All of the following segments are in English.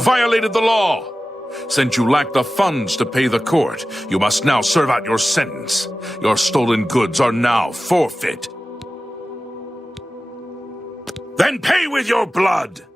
You violated the law. Since you lack the funds to pay the court, you must now serve out your sentence. Your stolen goods are now forfeit. Then pay with your blood!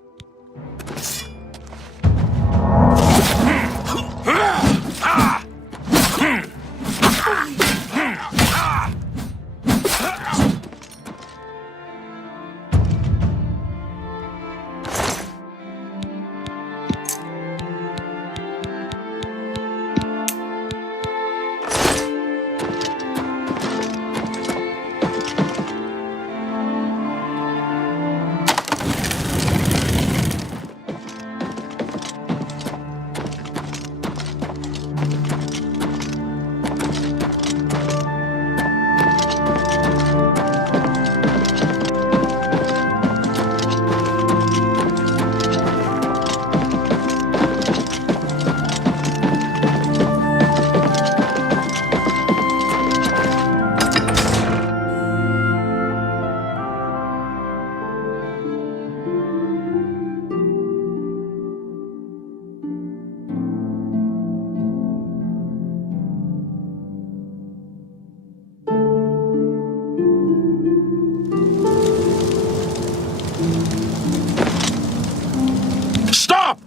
Stop!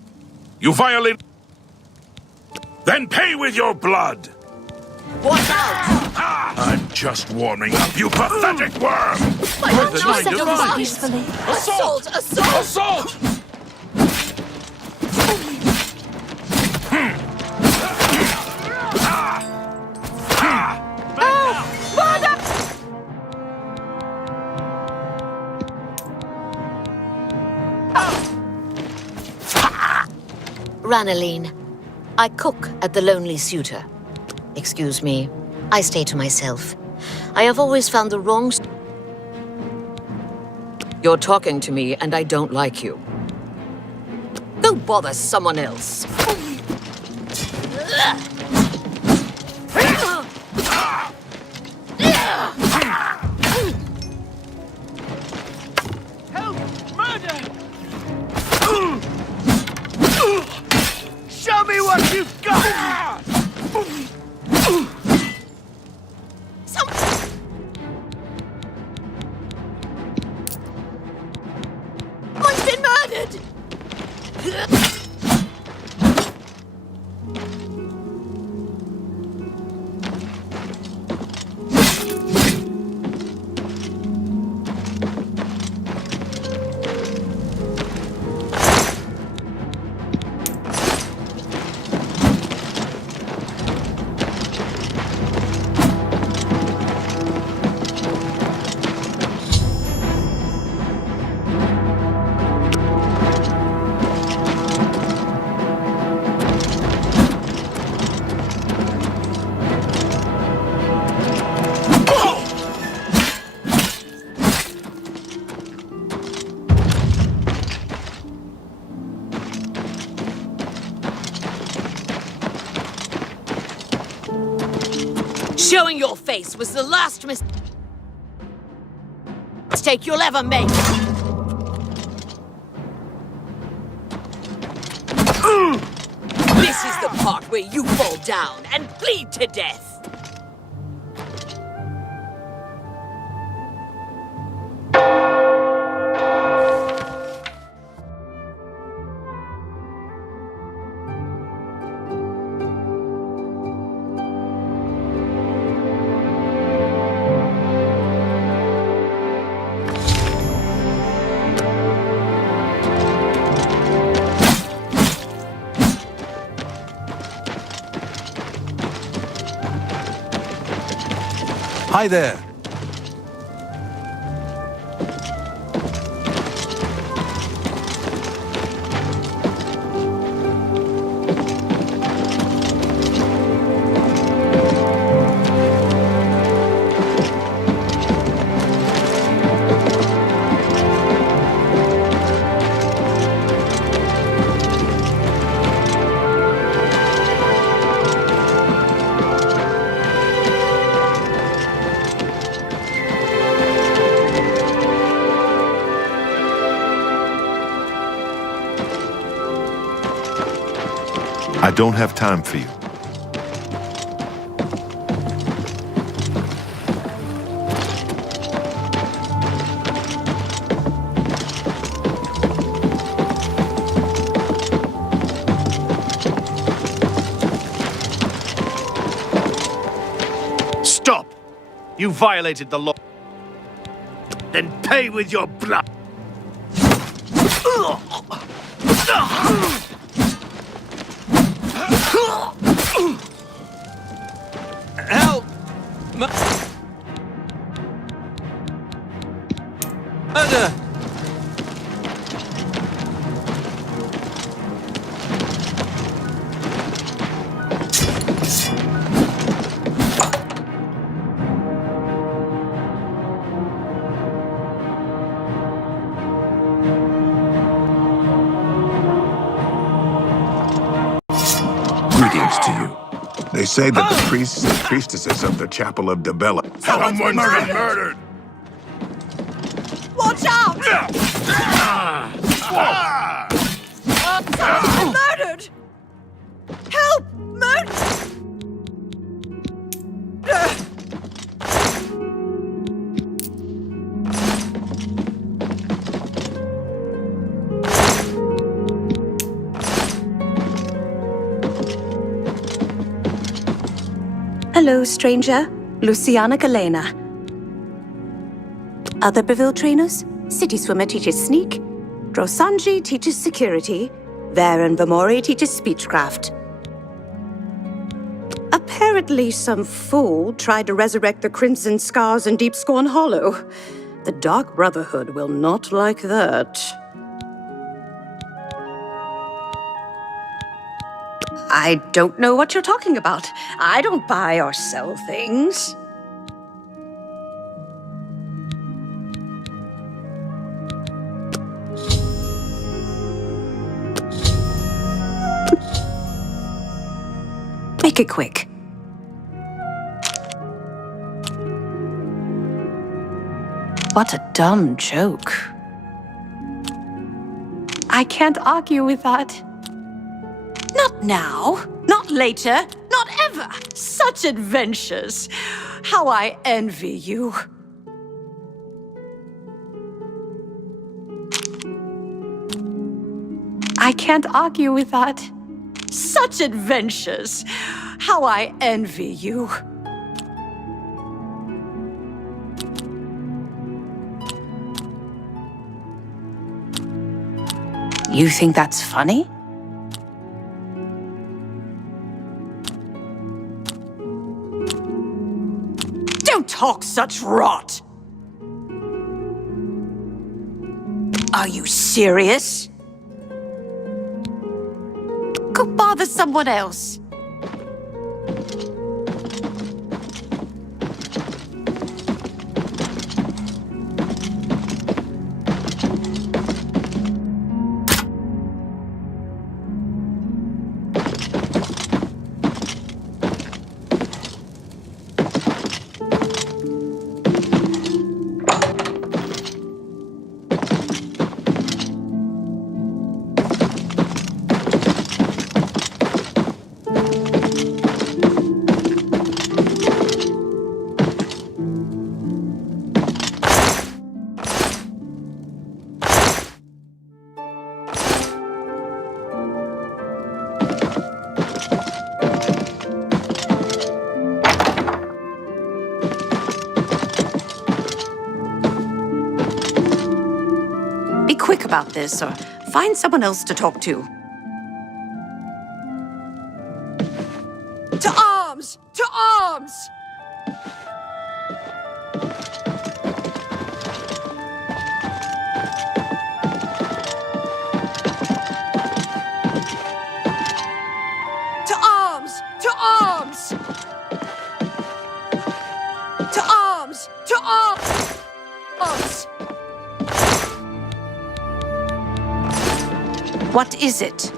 You violated... Then pay with your blood! Watch out! I'm just warming up, you pathetic worm! My the God, night divine. peacefully. Assault! Assault! Assault! Ranaline, I cook at the Lonely Suitor. Excuse me, I stay to myself. I have always found the wrong... You're talking to me and I don't like you. Go bother someone else. Show me what you've got! Someone's been murdered! Showing your face was the last mistake you'll ever make. This is the part where you fall down and bleed to death. Hi there. don't have time for you. Stop! You violated the law. Then pay with your blood. Help! Murder! Greetings to you. They say that the priests and priestesses of the Chapel of Debella... Someone's been murdered! Watch out! Someone's been murdered! Help! Murder! Hello, stranger. Luciana Galena. Other Beville trainers? City Swimmer teaches sneak. Drosanji teaches security. Varen Vamori teaches speechcraft. Apparently some fool tried to resurrect the Crimson Scars in Deep Scorn Hollow. The Dark Brotherhood will not like that. I don't know what you're talking about. I don't buy or sell things. Make it quick. What a dumb joke. I can't argue with that. Not now, not later, not ever. Such adventures. How I envy you. I can't argue with that. Such adventures. How I envy you. You think that's funny? Don't talk such rot! Are you serious? Go bother someone else. Be quick about this, or find someone else to talk to. To arms! To arms! To arms! To arms! To arms! To arms! Arms! What is it?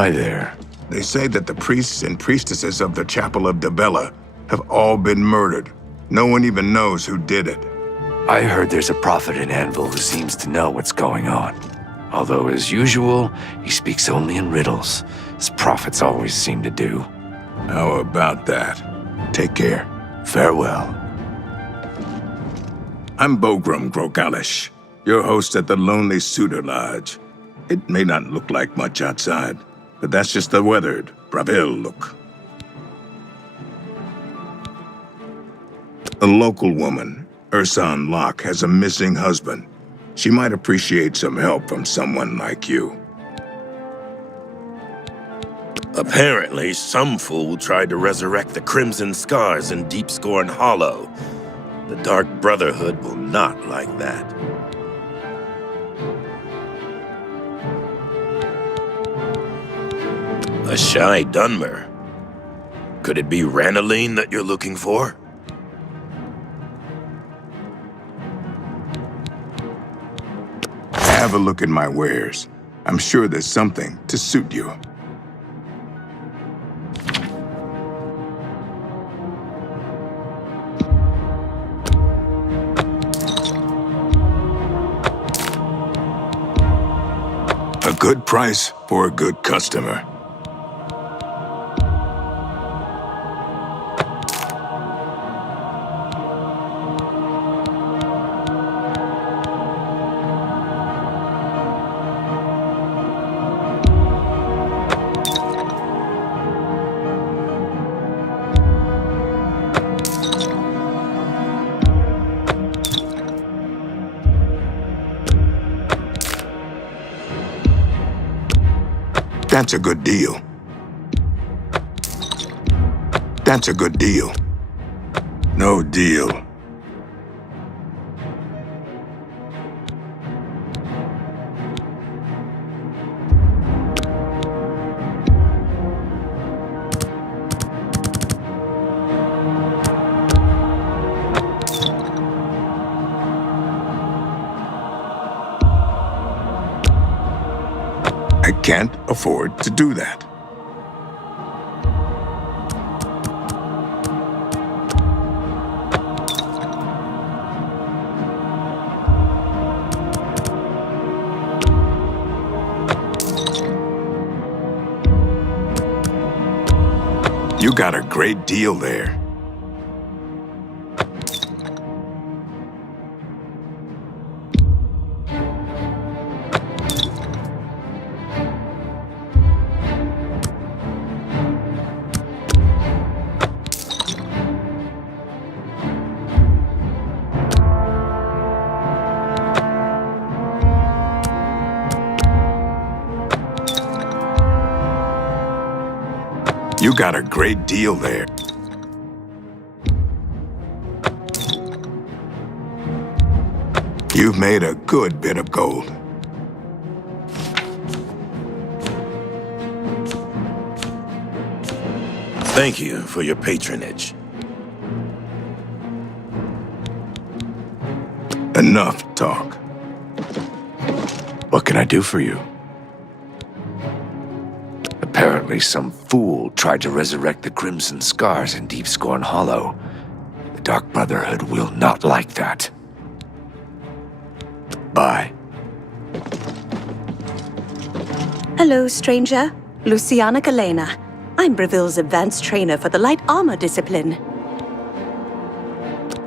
Hi there. They say that the priests and priestesses of the Chapel of Dabella have all been murdered. No one even knows who did it. I heard there's a prophet in Anvil who seems to know what's going on. Although, as usual, he speaks only in riddles, as prophets always seem to do. How about that? Take care. Farewell. I'm Bogram Grogalish, your host at the Lonely Suitor Lodge. It may not look like much outside, but that's just the weathered, Bravil look. A local woman, Ursan Locke, has a missing husband. She might appreciate some help from someone like you. Apparently, some fool tried to resurrect the Crimson Scars in Deepscorn Hollow. The Dark Brotherhood will not like that. A shy Dunmer. Could it be Ranaline that you're looking for? Have a look at my wares. I'm sure there's something to suit you. A good price for a good customer. That's a good deal. That's a good deal. No deal. I can't afford to do that. You got a great deal there. You got a great deal there. You've made a good bit of gold. Thank you for your patronage. Enough talk. What can I do for you? Apparently, some fool tried to resurrect the Crimson Scars in Deepscorn Hollow. The Dark Brotherhood will not like that. Bye. Hello, stranger. Luciana Galena. I'm Breville's advanced trainer for the light armor discipline.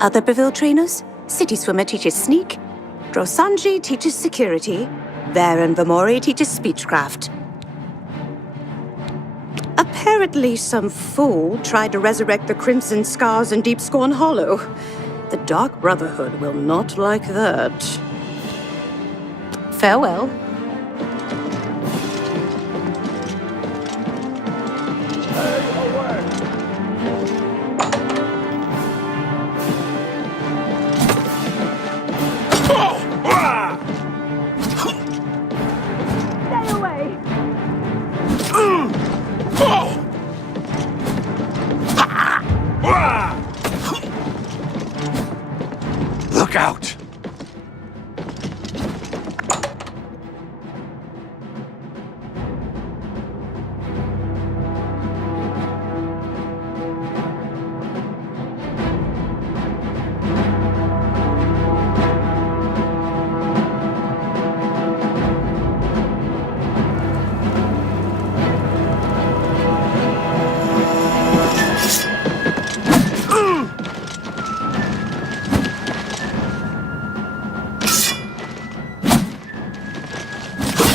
Other Breville trainers? City Swimmer teaches sneak. Drosanji teaches security. Varen Vamori teaches speechcraft. Apparently, some fool tried to resurrect the Crimson Scars in Deepscorn Hollow. The Dark Brotherhood will not like that. Farewell. Look out!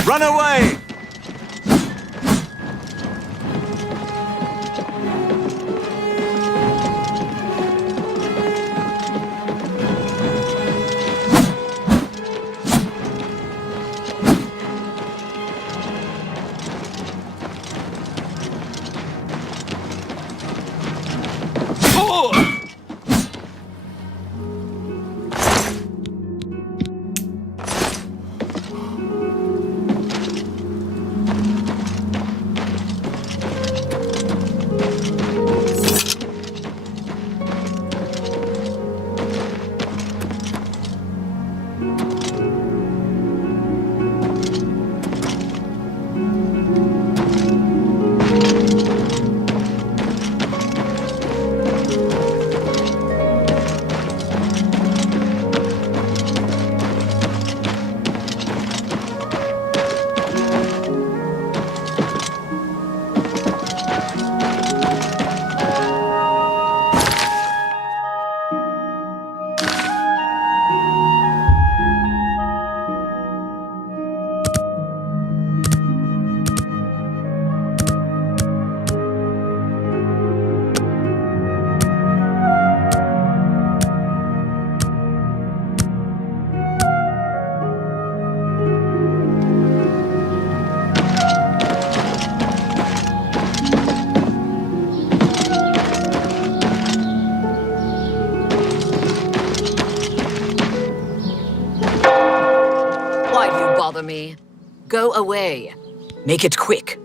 Run away! bother me. Go away. Make it quick.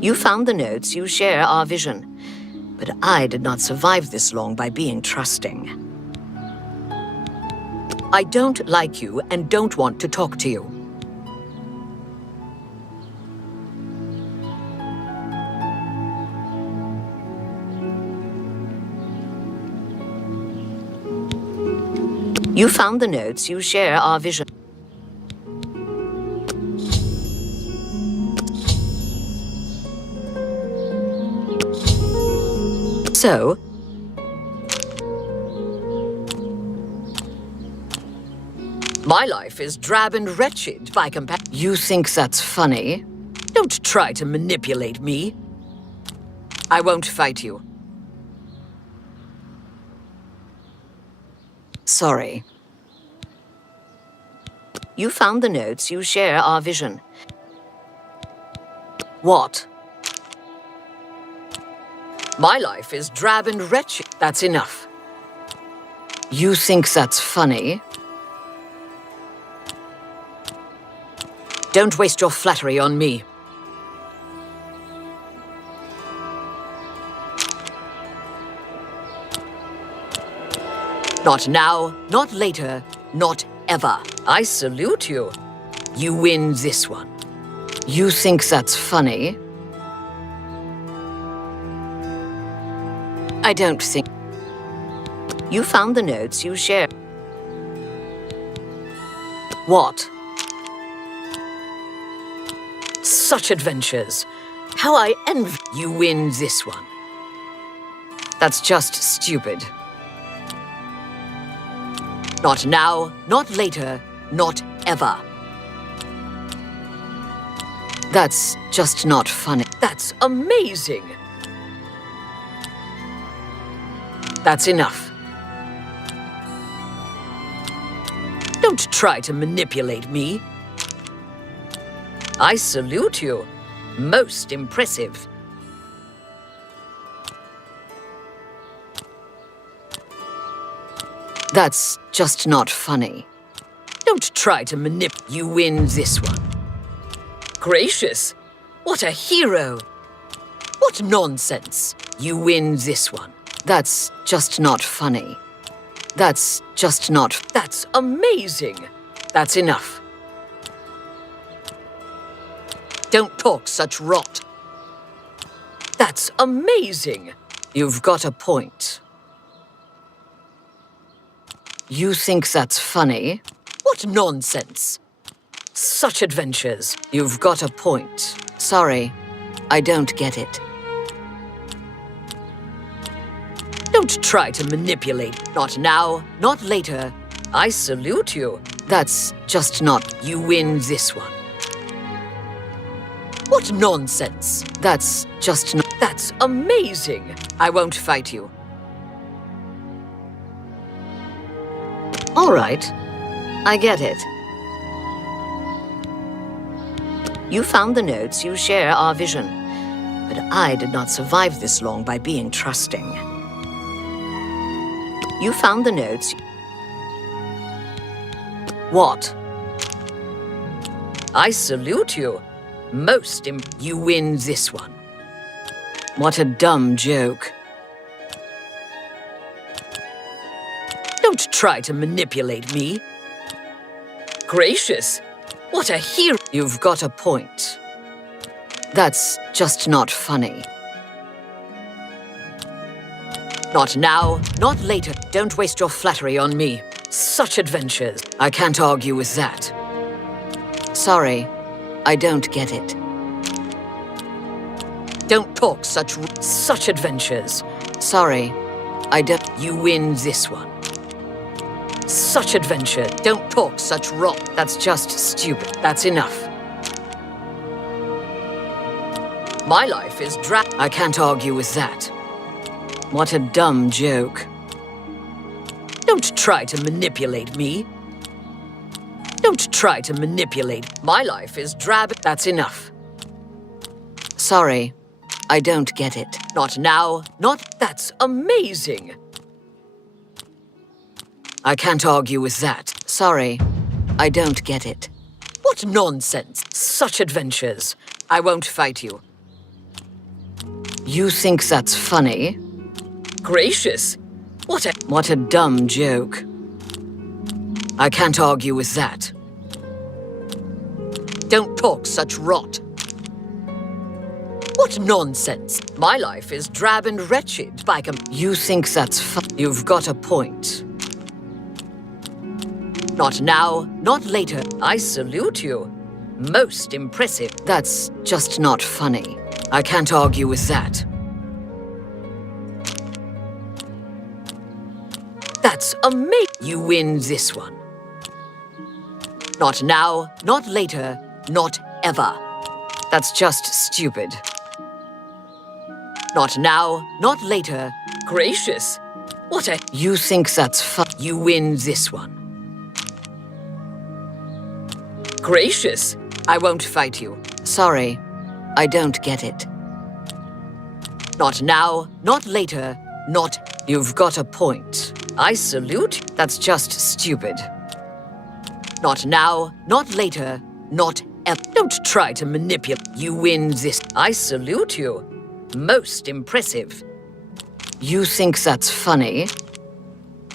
You found the notes, you share our vision. But I did not survive this long by being trusting. I don't like you and don't want to talk to you. You found the notes, you share our vision. So, my life is drab and wretched by comparison. You think that's funny? Don't try to manipulate me. I won't fight you. Sorry. You found the notes, you share our vision. What? My life is drab and wretched. That's enough. You think that's funny? Don't waste your flattery on me. Not now, not later, not ever. I salute you. You win this one. You think that's funny? I don't think... You found the notes, you share... What? Such adventures. How I envy... You win this one. That's just stupid. Not now, not later, not ever. That's just not funny. That's amazing. That's enough. Don't try to manipulate me. I salute you. Most impressive. That's just not funny. Don't try to manipulate. You win this one. Gracious! What a hero! What nonsense! You win this one. That's just not funny. That's just not... That's amazing! That's enough. Don't talk such rot. That's amazing! You've got a point. You think that's funny? What nonsense! Such adventures. You've got a point. Sorry, I don't get it. Don't try to manipulate. Not now, not later. I salute you. That's just not. You win this one. What nonsense! That's just not. That's amazing! I won't fight you. All right. I get it. You found the notes, you share our vision. But I did not survive this long by being trusting. You found the notes. What? I salute you. You win this one. What a dumb joke. Don't try to manipulate me. Gracious, what a hero. You've got a point. That's just not funny. Not now, not later. Don't waste your flattery on me. Such adventures. I can't argue with that. Sorry, I don't get it. Don't talk such adventures. Sorry, I don't. You win this one. Such adventure. Don't talk such rot. That's just stupid. That's enough. My life is I can't argue with that. What a dumb joke. Don't try to manipulate me. Don't try to manipulate. My life is drab. That's enough. Sorry, I don't get it. Not now, not. That's amazing. I can't argue with that. Sorry, I don't get it. What nonsense. Such adventures. I won't fight you. You think that's funny? Gracious, what a dumb joke. I can't argue with that. Don't talk such rot. What nonsense. My life is drab and wretched by You think that's You've got a point. Not now, not later. I salute you. Most impressive. That's just not funny. I can't argue with that. That's amazing. You win this one. Not now, not later, not ever. That's just stupid. Not now, not later. Gracious. What a... You think that's fun. You win this one. Gracious. I won't fight you. Sorry, I don't get it. Not now, not later, not... You've got a point. I salute. That's just stupid. Not now, not later, not ever. Don't try to manipulate. You win this. I salute you. Most impressive. You think that's funny?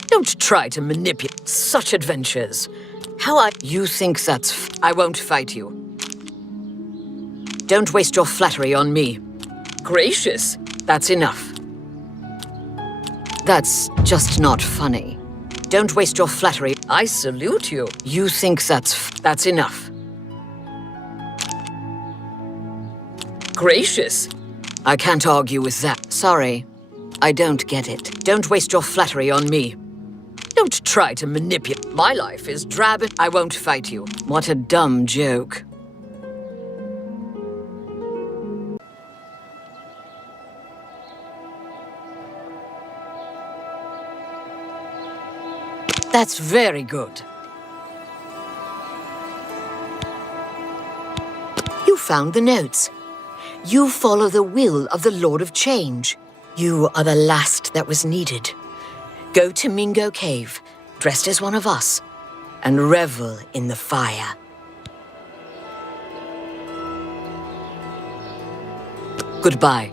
Don't try to manipulate. Such adventures. You think that's I won't fight you. Don't waste your flattery on me. Gracious, that's enough. That's just not funny. Don't waste your flattery. I salute you. You think that's enough. Gracious. I can't argue with that. Sorry, I don't get it. Don't waste your flattery on me. Don't try to manipulate. My life is drab. I won't fight you. What a dumb joke. That's very good. You found the notes. You follow the will of the Lord of Change. You are the last that was needed. Go to Mingo Cave, dressed as one of us, and revel in the fire. Goodbye.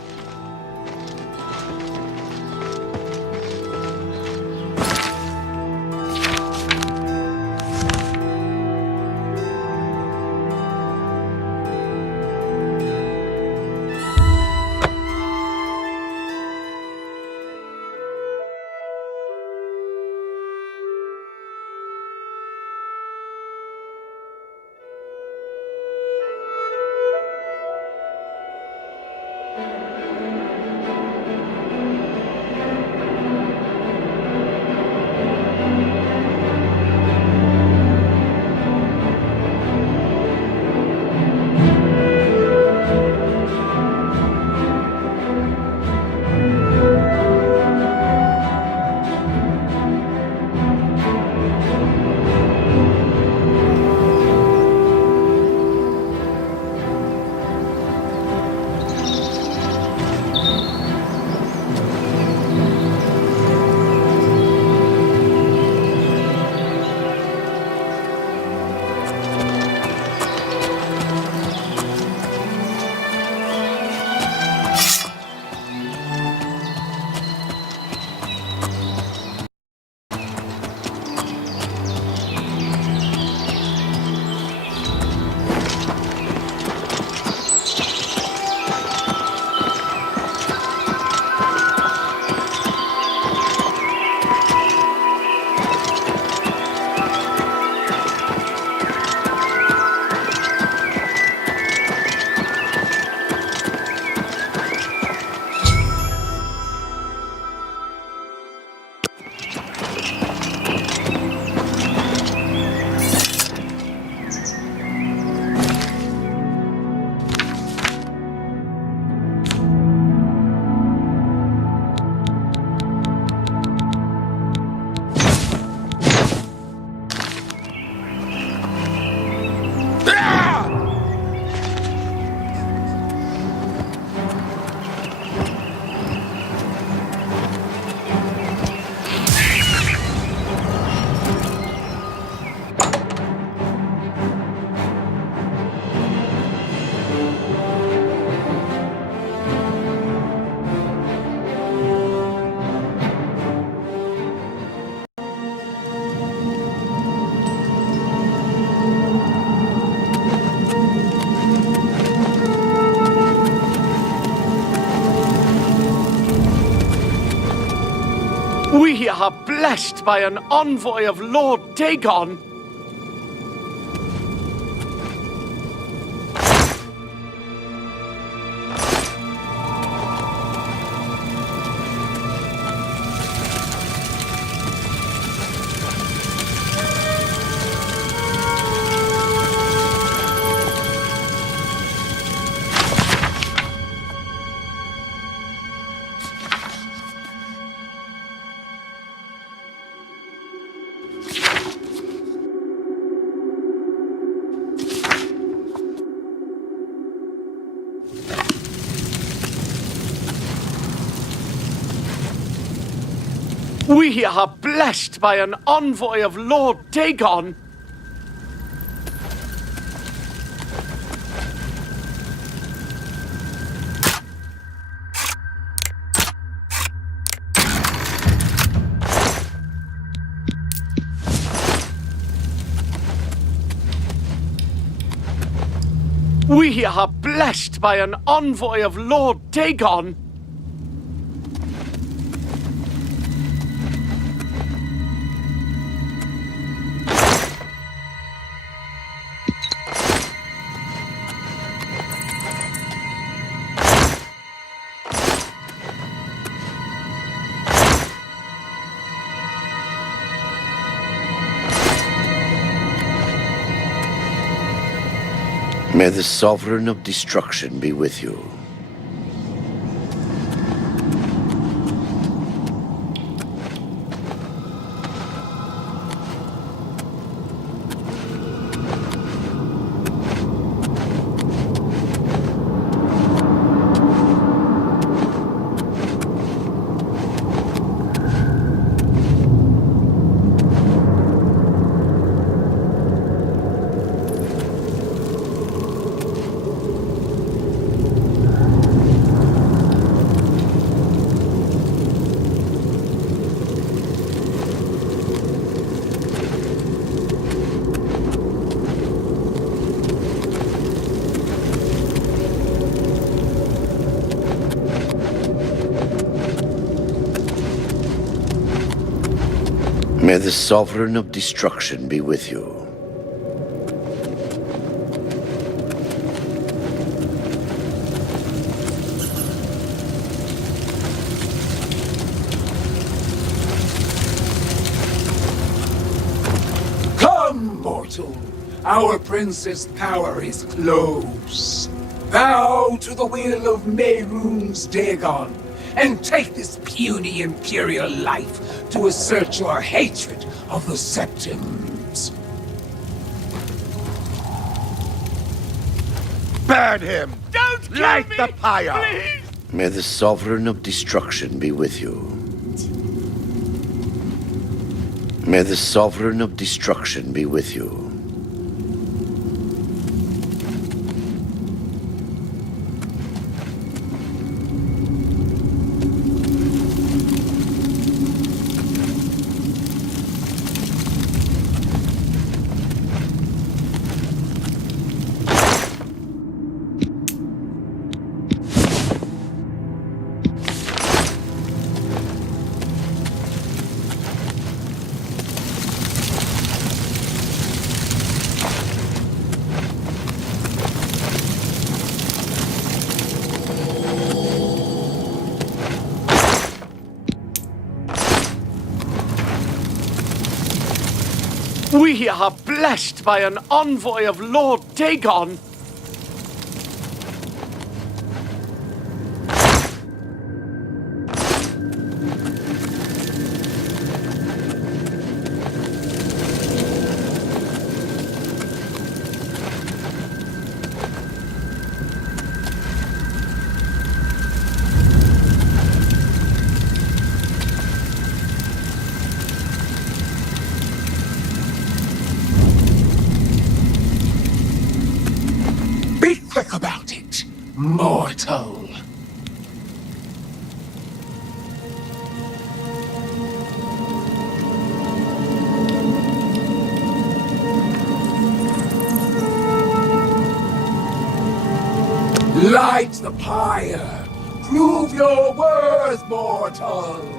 We are blessed by an envoy of Lord Dagon. We are blessed by an envoy of Lord Dagon. We are blessed by an envoy of Lord Dagon. May the Sovereign of Destruction be with you. May the Sovereign of Destruction be with you. Come, mortal. Our prince's power is close. Bow to the will of Mehrunes Dagon, and take this puny imperial life to assert your hatred of the Septums. Burn him! Don't light the pyre! Please! May the Sovereign of Destruction be with you. May the Sovereign of Destruction be with you. We are blessed by an envoy of Lord Dagon. mortal. Light the pyre! Prove your worth, mortal!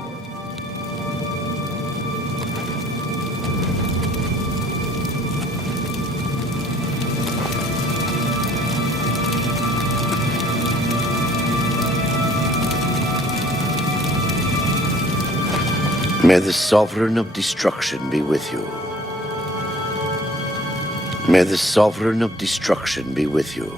May the Sovereign of Destruction be with you. May the Sovereign of Destruction be with you.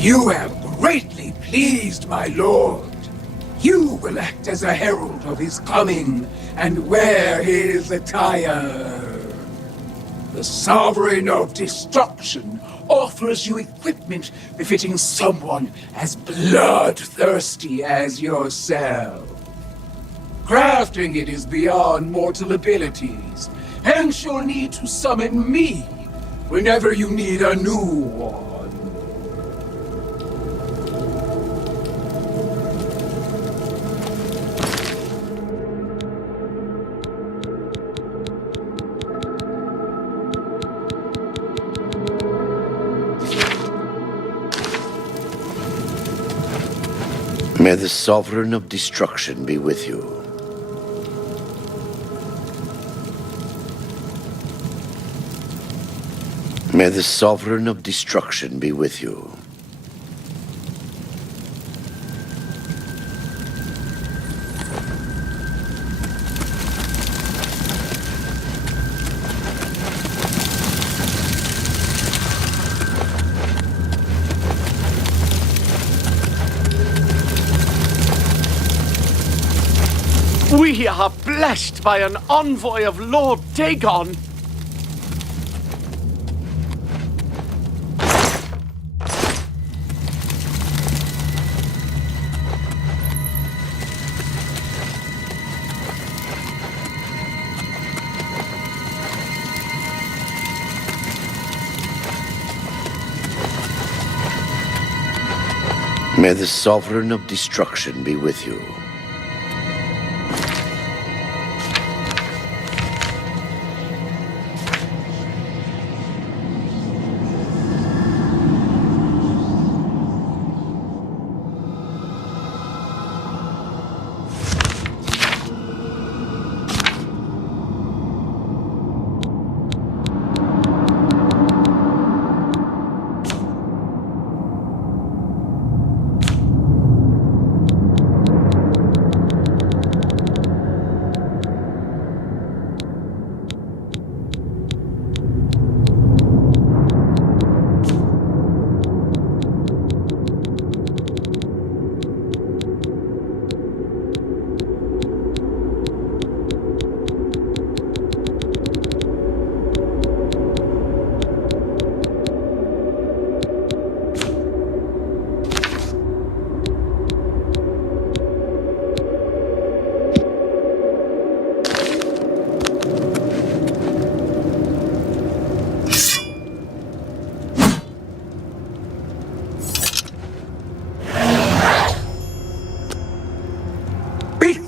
You have greatly pleased my lord. You will act as a herald of his coming and wear his attire. The Sovereign of Destruction offers you equipment befitting someone as bloodthirsty as yourself. Crafting it is beyond mortal abilities, hence you'll need to summon me whenever you need a new one. May the Sovereign of Destruction be with you. May the Sovereign of Destruction be with you. We are blessed by an envoy of Lord Dagon. May the Sovereign of Destruction be with you.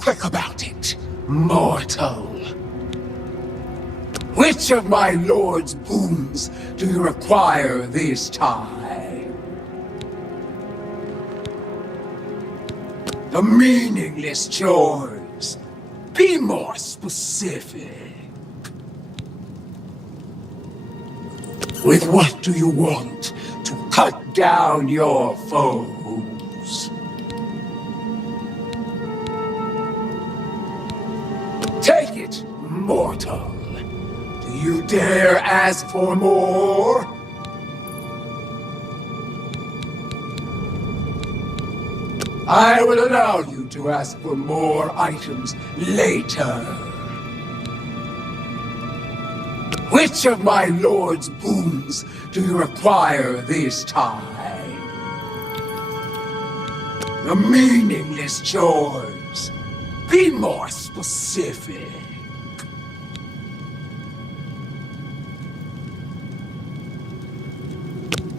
Quick about it, mortal. Which of my lord's boons do you require this time? The meaningless chores. Be more specific. With what do you want to cut down your foes? Take it, mortal. Do you dare ask for more? I will allow you to ask for more items later. Which of my lord's boons do you require this time? The meaningless chores. Be more specific.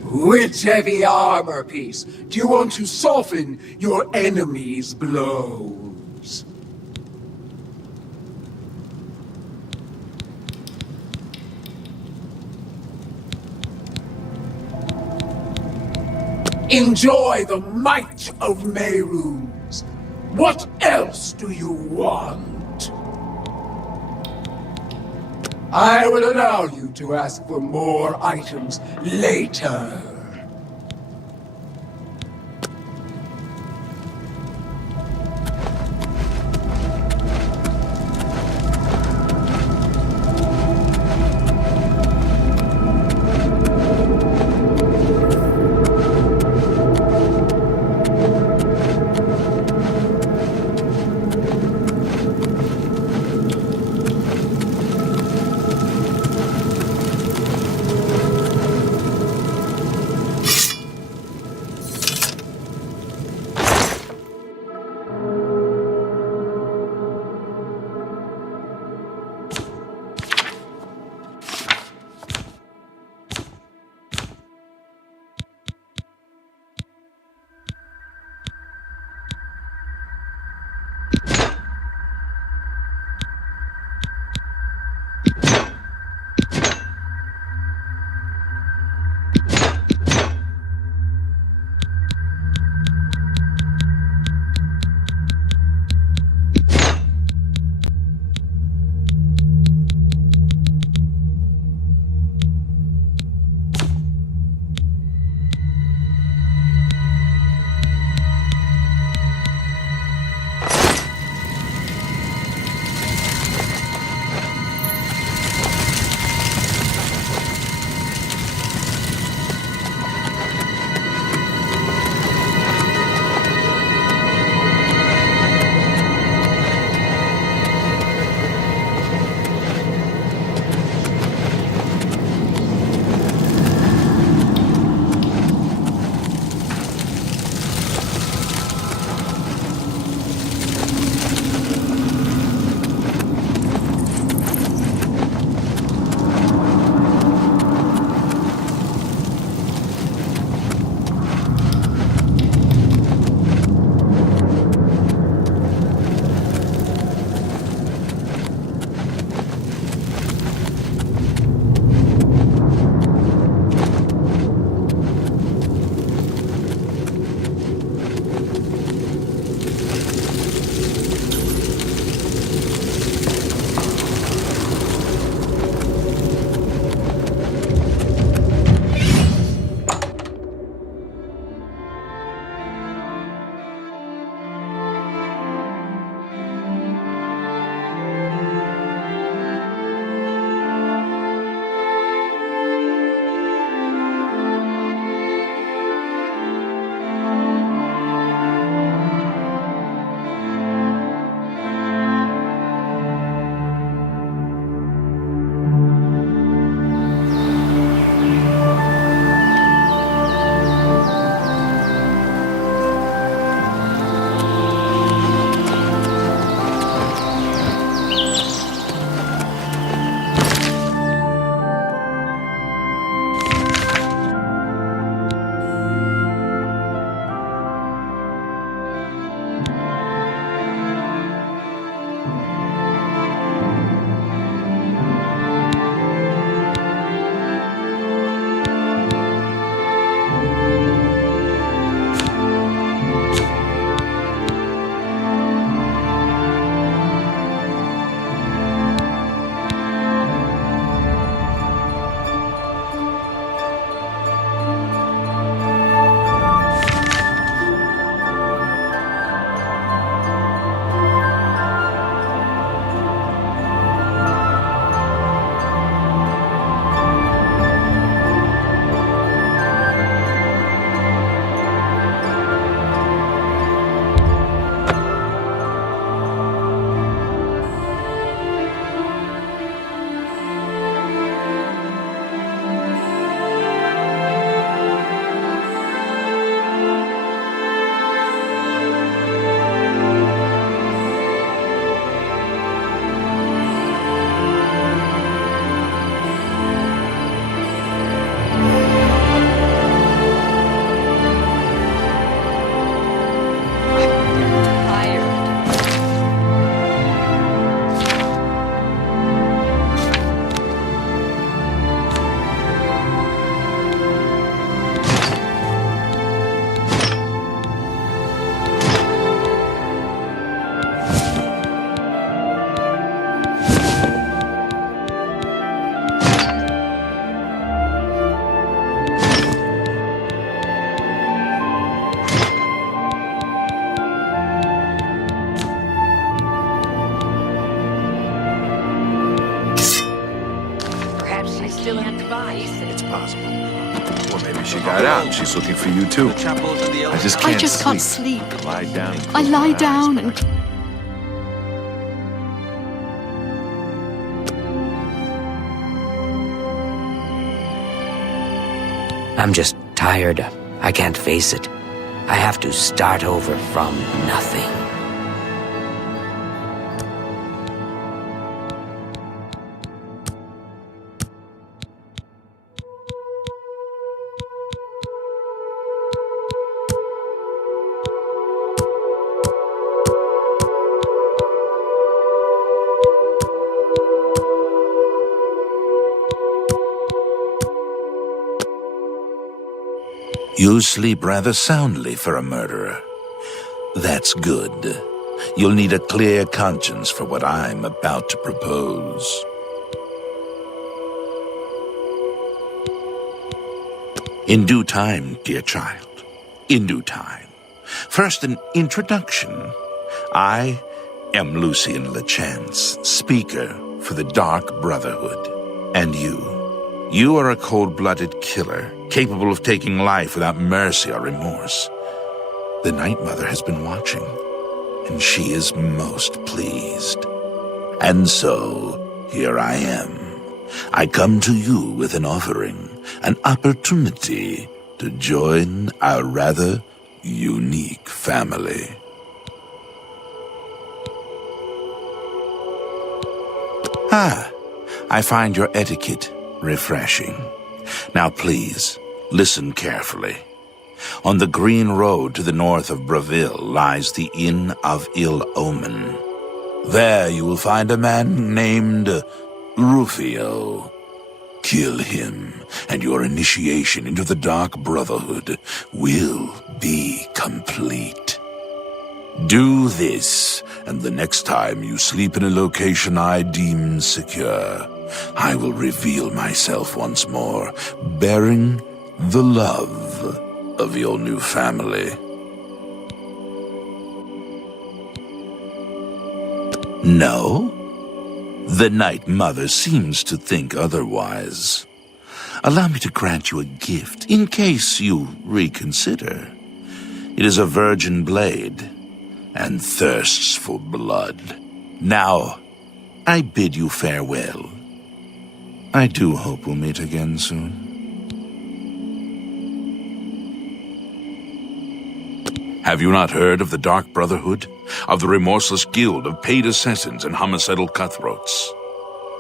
Which heavy armor piece do you want to soften your enemy's blows? Enjoy the might of Mehrunes. What else do you want? I will allow you to ask for more items later. It's possible. Or maybe she got out and she's looking for you too. I just can't sleep. Lie down. I lie down and... I'm just tired. I can't face it. I have to start over from nothing. You sleep rather soundly for a murderer. That's good. You'll need a clear conscience for what I'm about to propose. In due time, dear child. In due time. First, an introduction. I am Lucian LeChance, speaker for the Dark Brotherhood. And you are a cold-blooded killer, capable of taking life without mercy or remorse. The Night Mother has been watching, and she is most pleased. And so, here I am. I come to you with an offering, an opportunity to join our rather unique family. I find your etiquette refreshing. Now please, listen carefully. On the green road to the north of Bravil lies the Inn of Ill Omen. There you will find a man named Rufio. Kill him, and your initiation into the Dark Brotherhood will be complete. Do this, and the next time you sleep in a location I deem secure, I will reveal myself once more, bearing the love of your new family. No? The Night Mother seems to think otherwise. Allow me to grant you a gift, in case you reconsider. It is a virgin blade, and thirsts for blood. Now, I bid you farewell. I do hope we'll meet again soon. Have you not heard of the Dark Brotherhood? Of the remorseless guild of paid assassins and homicidal cutthroats?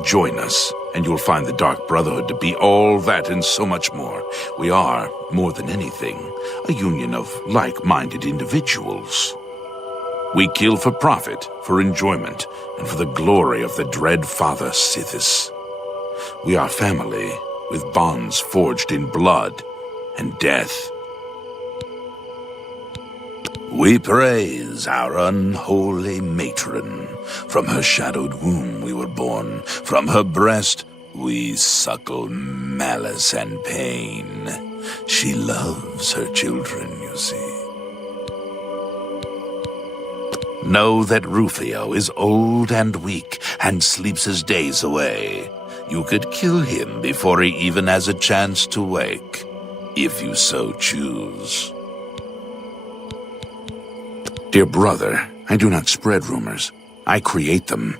Join us, and you'll find the Dark Brotherhood to be all that and so much more. We are, more than anything, a union of like-minded individuals. We kill for profit, for enjoyment, and for the glory of the dread Father Sithis. We are family, with bonds forged in blood and death. We praise our unholy matron. From her shadowed womb we were born. From her breast we suckle malice and pain. She loves her children, you see. Know that Rufio is old and weak and sleeps his days away. You could kill him before he even has a chance to wake, if you so choose. Dear brother, I do not spread rumors. I create them.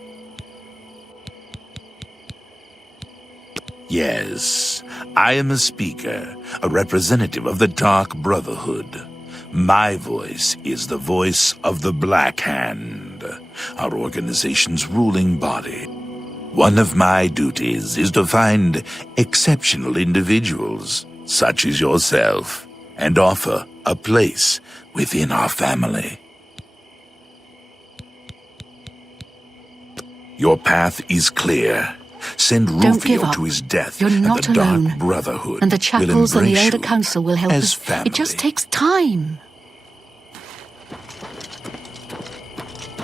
Yes, I am a speaker, a representative of the Dark Brotherhood. My voice is the voice of the Black Hand, our organization's ruling body. One of my duties is to find exceptional individuals, such as yourself, and offer a place within our family. Your path is clear. Send Rufio to his death, You're not and the alone. Dark Brotherhood And the chapels will and the embrace Elder you Council will help as us. family. It just takes time.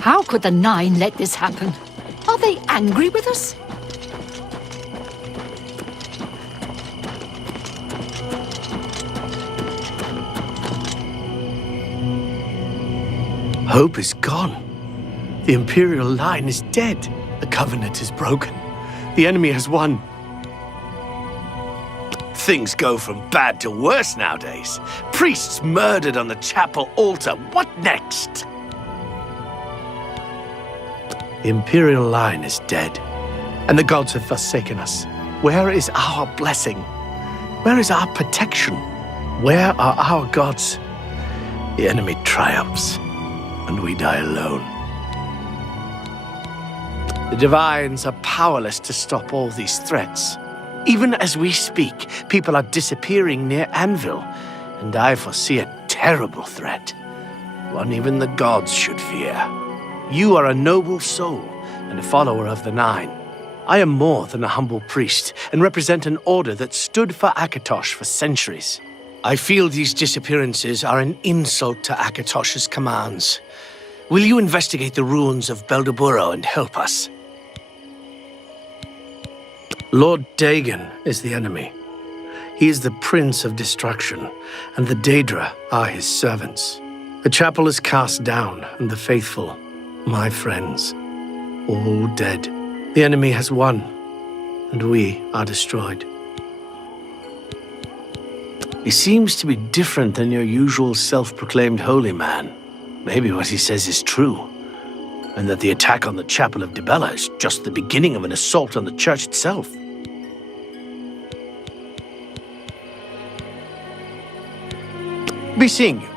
How could the Nine let this happen? Are they angry with us? Hope is gone. The Imperial line is dead. The Covenant is broken. The enemy has won. Things go from bad to worse nowadays. Priests murdered on the chapel altar. What next? The Imperial line is dead, and the gods have forsaken us. Where is our blessing? Where is our protection? Where are our gods? The enemy triumphs, and we die alone. The Divines are powerless to stop all these threats. Even as we speak, people are disappearing near Anvil, and I foresee a terrible threat. One even the gods should fear. You are a noble soul and a follower of the Nine. I am more than a humble priest and represent an order that stood for Akatosh for centuries. I feel these disappearances are an insult to Akatosh's commands. Will you investigate the ruins of Beldeburo and help us? Lord Dagon is the enemy. He is the Prince of Destruction, and the Daedra are his servants. The chapel is cast down, and the faithful, my friends, all dead. The enemy has won, and we are destroyed. He seems to be different than your usual self-proclaimed holy man. Maybe what he says is true, and that the attack on the Chapel of Dibella is just the beginning of an assault on the church itself. Be seeing you.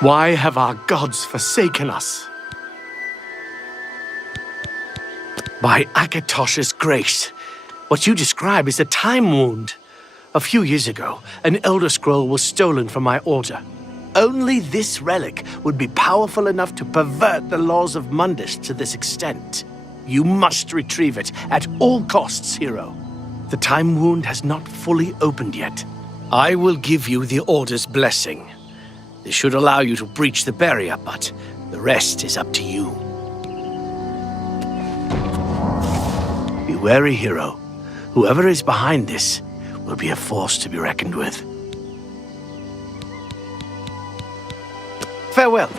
Why have our gods forsaken us? By Akatosh's grace, what you describe is a time wound. A few years ago, an Elder Scroll was stolen from my order. Only this relic would be powerful enough to pervert the laws of Mundus to this extent. You must retrieve it at all costs, hero. The time wound has not fully opened yet. I will give you the Order's blessing. This should allow you to breach the barrier, but the rest is up to you. Be wary, hero. Whoever is behind this will be a force to be reckoned with. Farewell.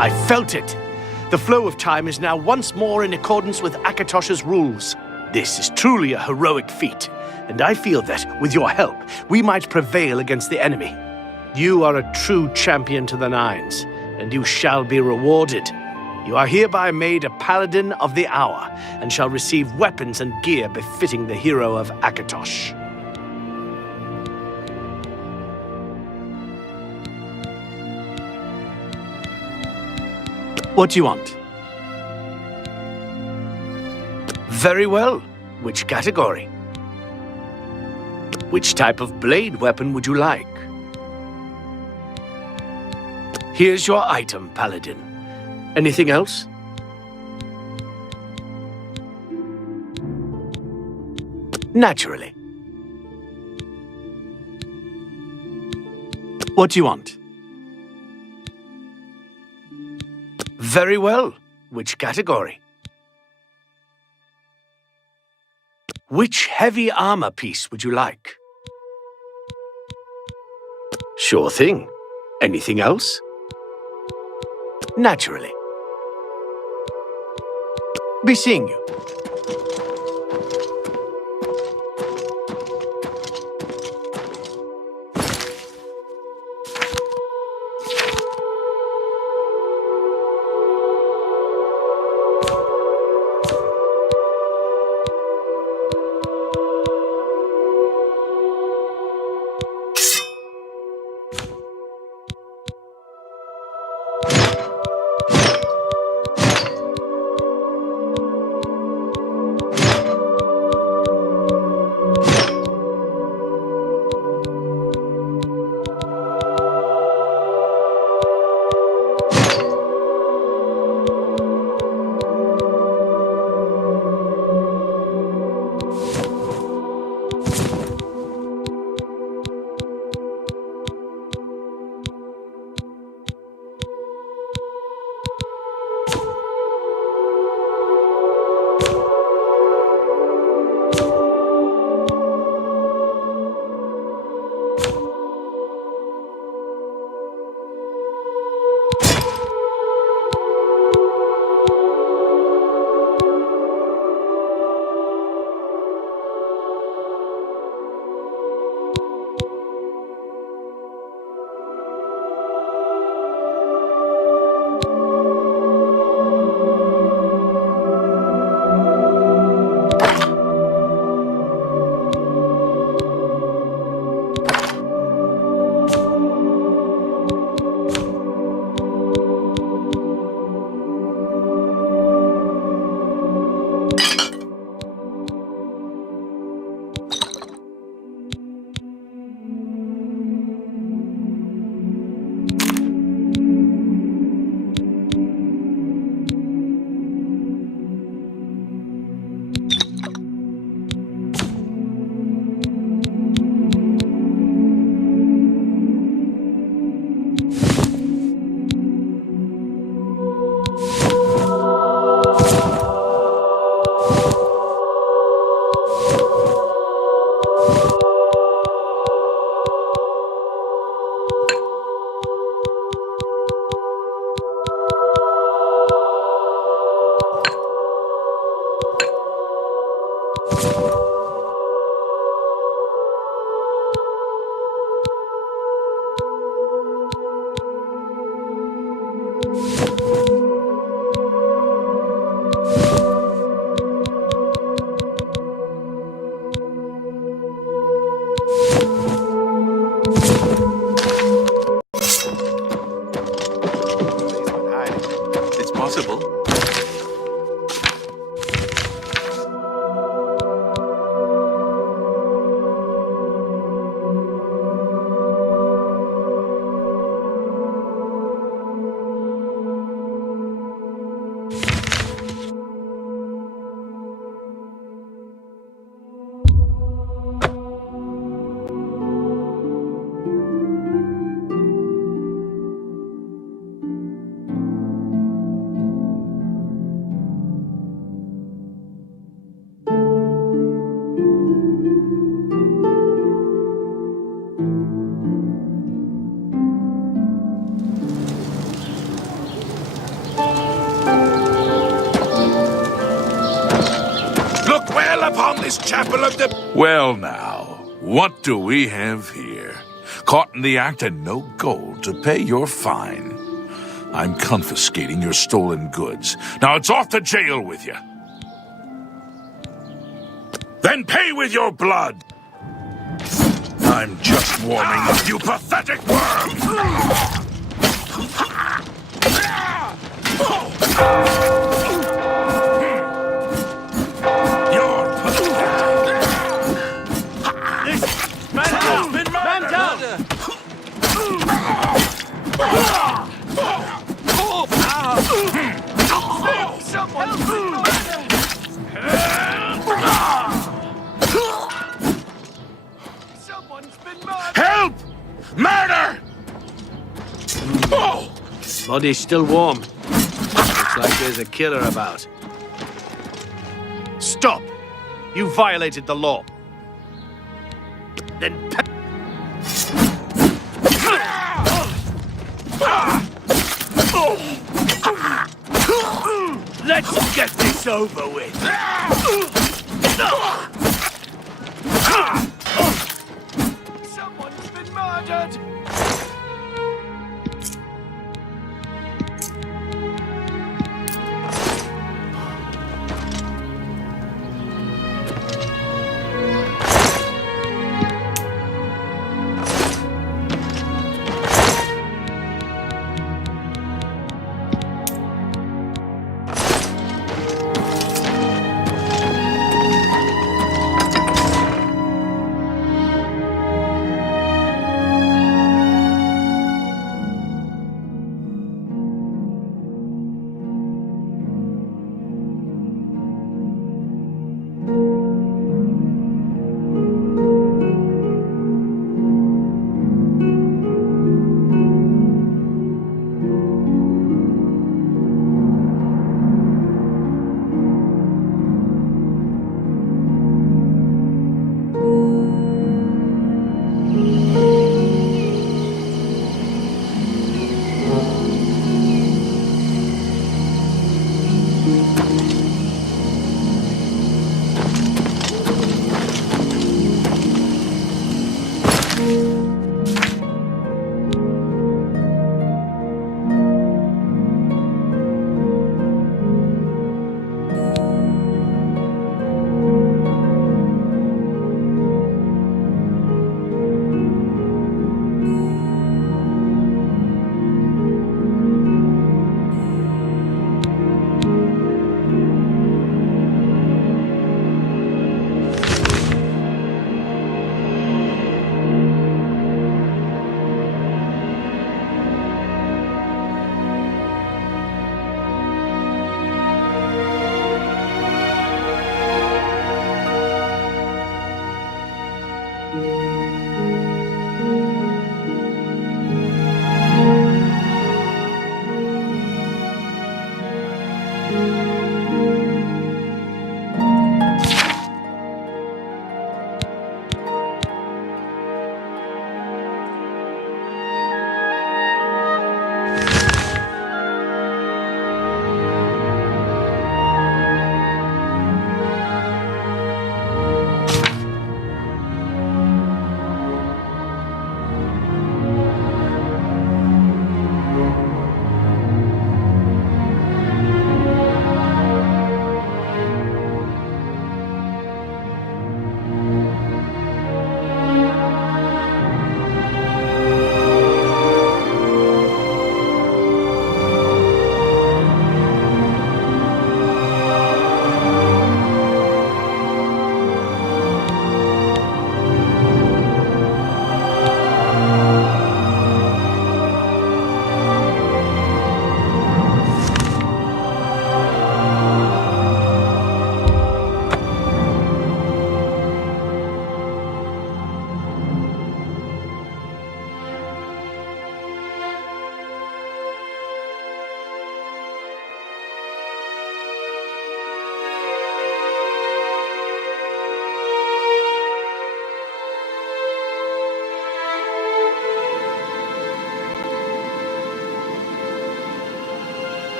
I felt it! The flow of time is now once more in accordance with Akatosh's rules. This is truly a heroic feat, and I feel that, with your help, we might prevail against the enemy. You are a true champion to the Nines, and you shall be rewarded. You are hereby made a Paladin of the Hour, and shall receive weapons and gear befitting the hero of Akatosh. What do you want? Very well. Which category? Which type of blade weapon would you like? Here's your item, Paladin. Anything else? Naturally. What do you want? Very well. Which category? Which heavy armor piece would you like? Sure thing. Anything else? Naturally. Be seeing you. possible. Look well upon this chapel of the... Well now, what do we have here? Caught in the act and no gold to pay your fine. I'm confiscating your stolen goods. Now it's off to jail with you. Then pay with your blood. I'm just warming up, you pathetic worm! Help! Murder! Body's still warm. Looks like there's a killer about. Stop! You violated the law. Then let's get this over with. Someone's been murdered!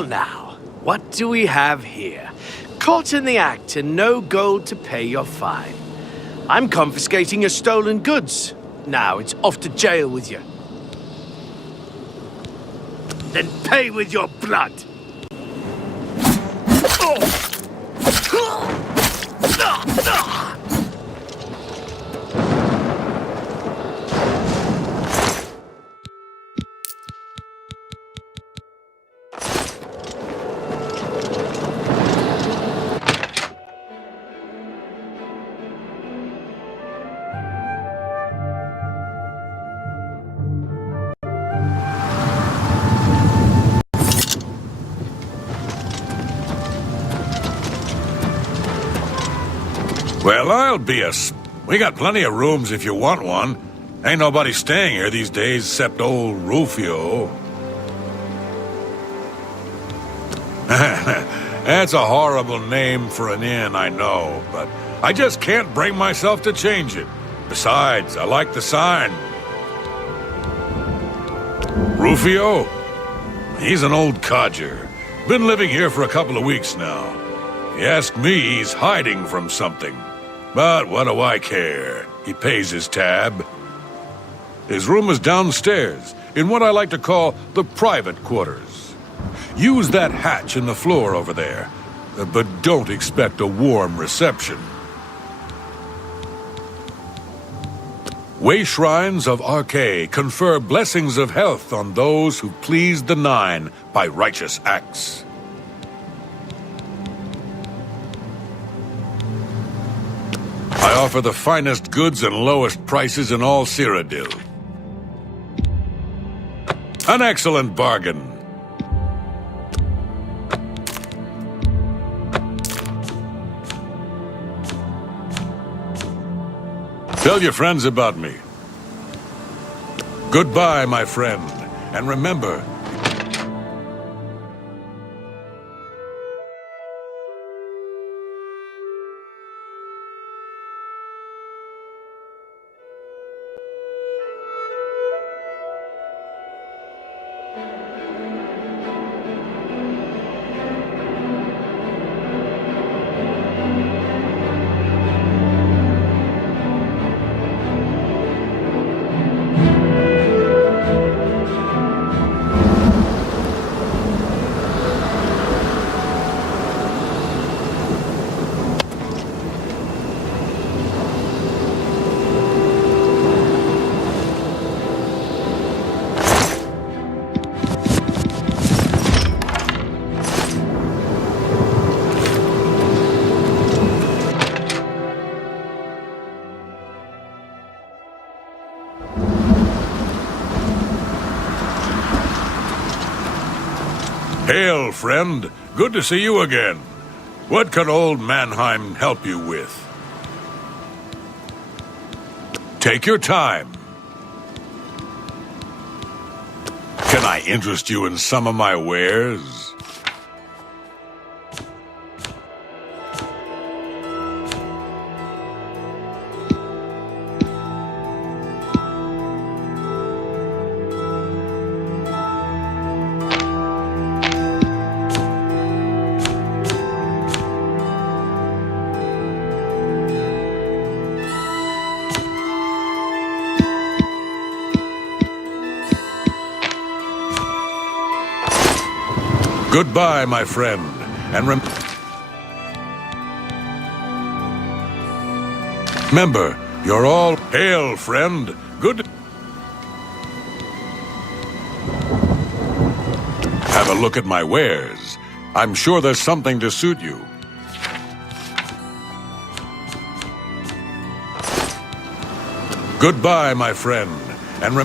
Well now, what do we have here? Caught in the act and no gold to pay your fine. I'm confiscating your stolen goods. Now it's off to jail with you. Then pay with your blood. Well, I'll be we got plenty of rooms if you want one. Ain't nobody staying here these days except old Rufio. That's a horrible name for an inn, I know, but I just can't bring myself to change it. Besides, I like the sign. Rufio? He's an old codger. Been living here for a couple of weeks now. If you ask me, he's hiding from something. But what do I care? He pays his tab. His room is downstairs, in what I like to call the private quarters. Use that hatch in the floor over there, but don't expect a warm reception. Way shrines of Archay confer blessings of health on those who please the Nine by righteous acts. I offer the finest goods and lowest prices in all Cyrodiil. An excellent bargain. Tell your friends about me. Goodbye, my friend, and remember, hail, friend. Good to see you again. What can old Mannheim help you with? Take your time. Can I interest you in some of my wares? Goodbye, my friend, and remember, you're all hail, friend. Good. Have a look at my wares. I'm sure there's something to suit you. Goodbye, my friend, and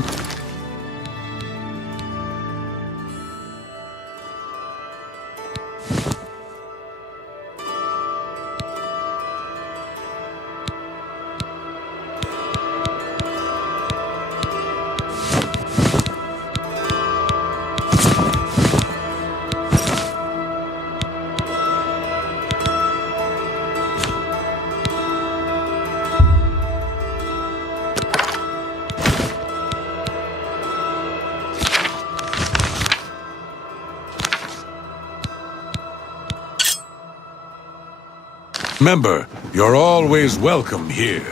Remember, you're always welcome here.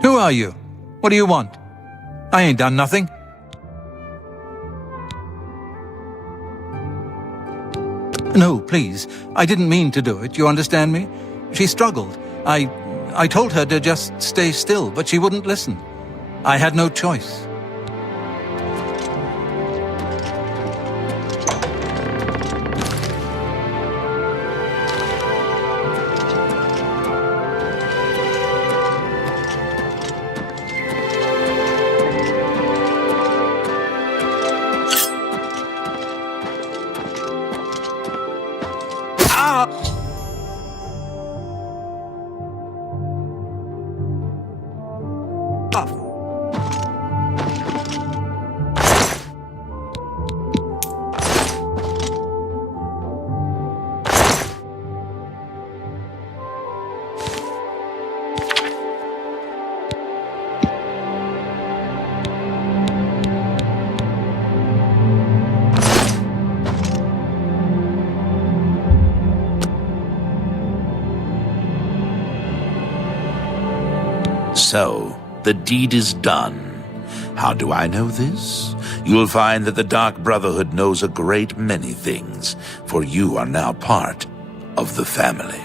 Who are you? What do you want? I ain't done nothing. No, please. I didn't mean to do it, you understand me? She struggled. I told her to just stay still, but she wouldn't listen. I had no choice. So, the deed is done. How do I know this? You'll find that the Dark Brotherhood knows a great many things, for you are now part of the family.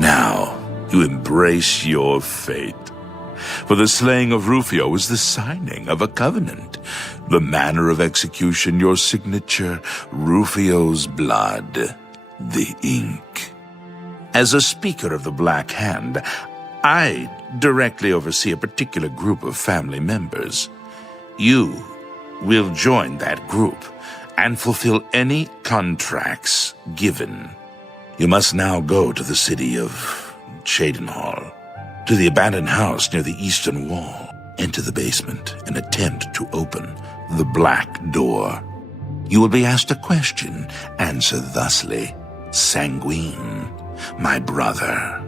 Now, you embrace your fate. For the slaying of Rufio is the signing of a covenant. The manner of execution, your signature, Rufio's blood, the ink. As a speaker of the Black Hand, I directly oversee a particular group of family members. You will join that group and fulfill any contracts given. You must now go to the city of Cheydinhal. to the abandoned house near the eastern wall. Enter the basement and attempt to open the black door. You will be asked a question. Answer thusly. Sanguine, my brother.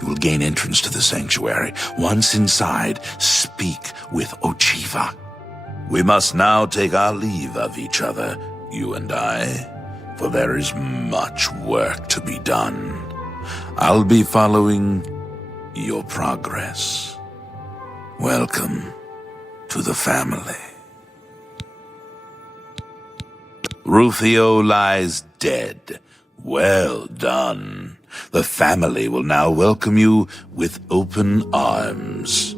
You will gain entrance to the sanctuary. Once inside, speak with Ochiva. We must now take our leave of each other, you and I, for there is much work to be done. I'll be following your progress. Welcome to the family. Rufio lies dead. Well done. The family will now welcome you with open arms.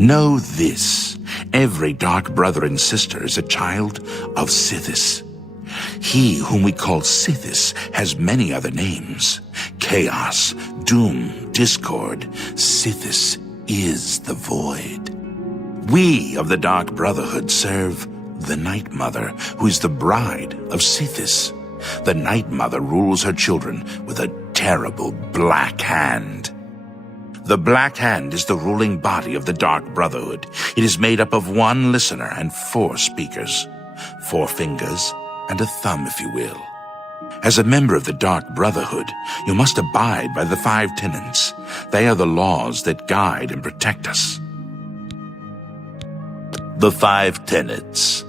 Know this. Every dark brother and sister is a child of Sithis. He whom we call Sithis has many other names. Chaos, Doom, Discord. Sithis is the Void. We of the Dark Brotherhood serve the Night Mother, who is the bride of Sithis. The Night Mother rules her children with a terrible black hand. The Black Hand is the ruling body of the Dark Brotherhood. It is made up of one listener and 4 speakers. 4 fingers and a thumb, if you will. As a member of the Dark Brotherhood, you must abide by the 5 tenets. They are the laws that guide and protect us. The 5 tenets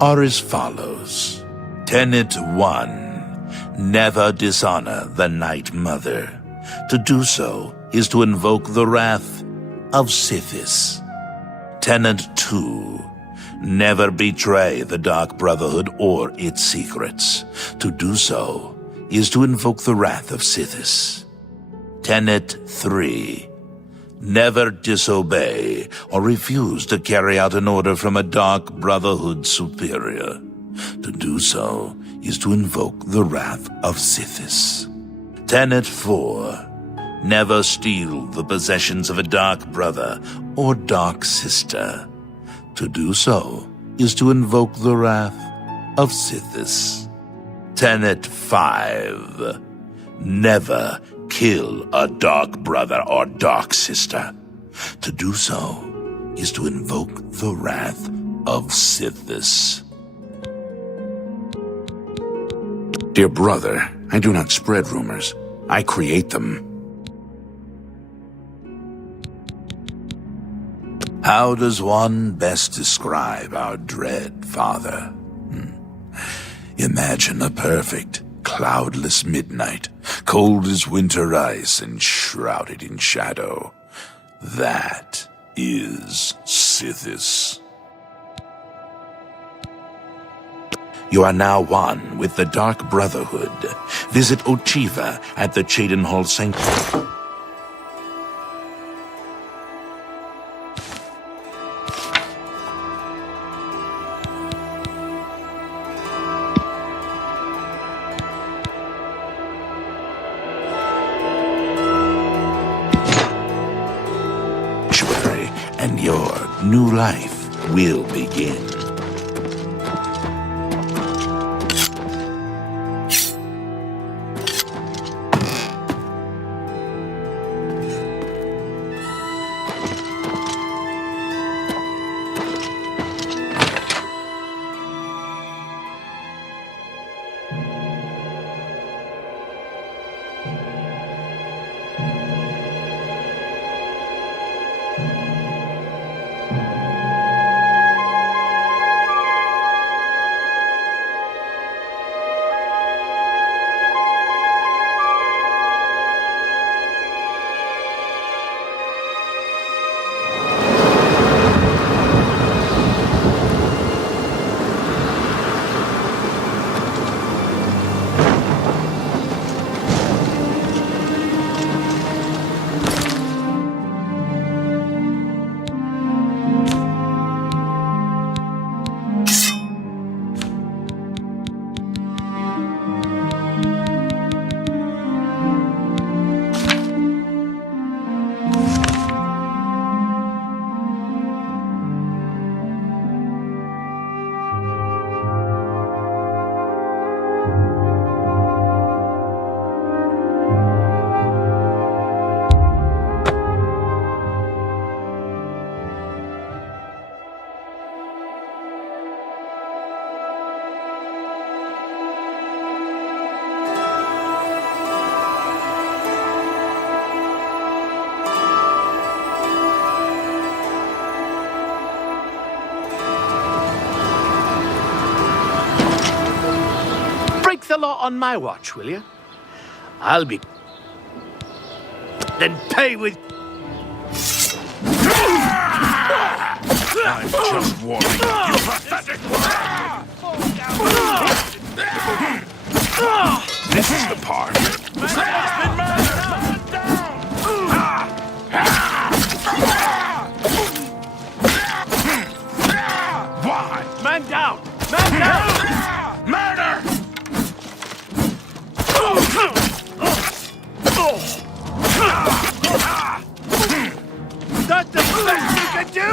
are as follows. Tenet 1. Never dishonor the Night Mother. To do so is to invoke the wrath of Sithis. Tenet 2. Never betray the Dark Brotherhood or its secrets. To do so is to invoke the wrath of Sithis. Tenet 3. Never disobey or refuse to carry out an order from a Dark Brotherhood superior. To do so is to invoke the wrath of Sithis. Tenet 4. Never steal the possessions of a Dark Brother or Dark Sister. To do so is to invoke the wrath of Sithis. Tenet 5. Never kill a Dark Brother or Dark Sister. To do so is to invoke the wrath of Sithis. Dear brother, I do not spread rumors. I create them. How does one best describe our dread father? Imagine a perfect, cloudless midnight, cold as winter ice and shrouded in shadow. That is Sithis. You are now one with the Dark Brotherhood. Visit Ochiva at the Chedenhall Sanctuary. And your new life will begin. on my watch, will you? I'll be... Then pay with... I'm just warning you, pathetic! This is the part. Someone's been murdered! Why? Man down! Man down! Murder! Is that the best you can do?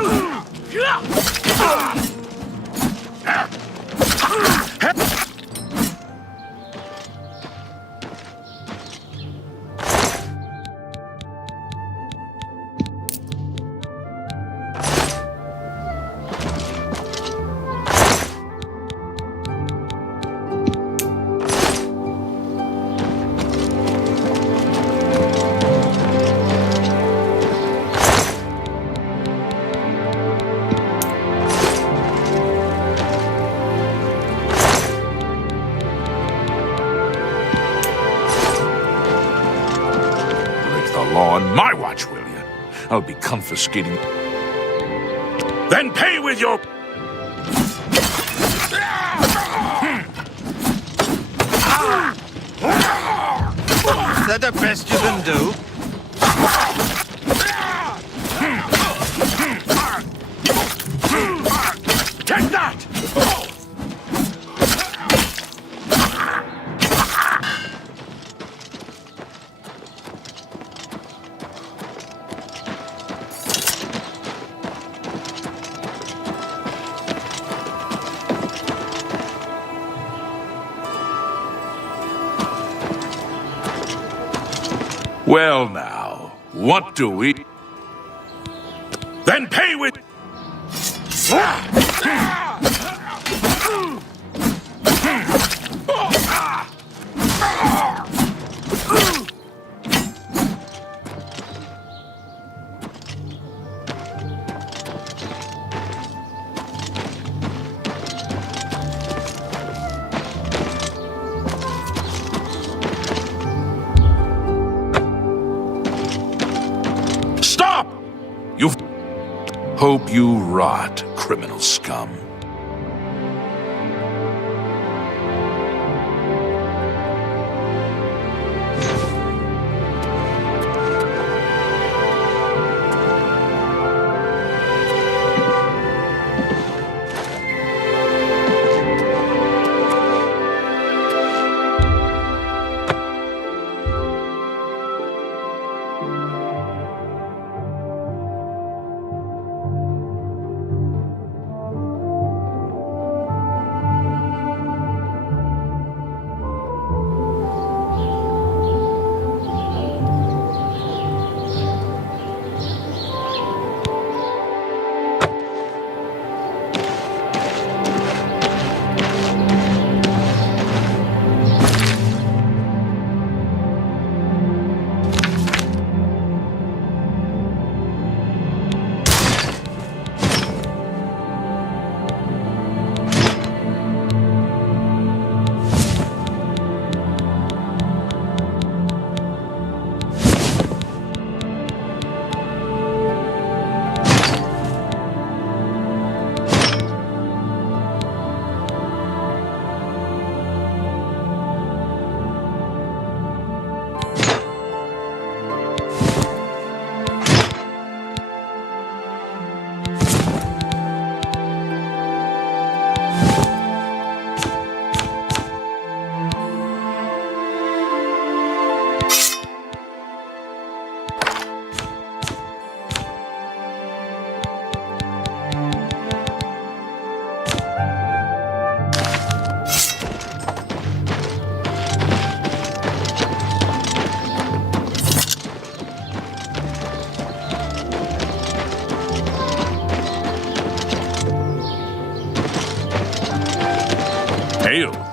On my watch, will you? I'll be confiscating... Then pay with your... Is that the best you can do? Take that! Well now, what do we... Then pay with... Stop! You hope you rot, criminal scum. Hail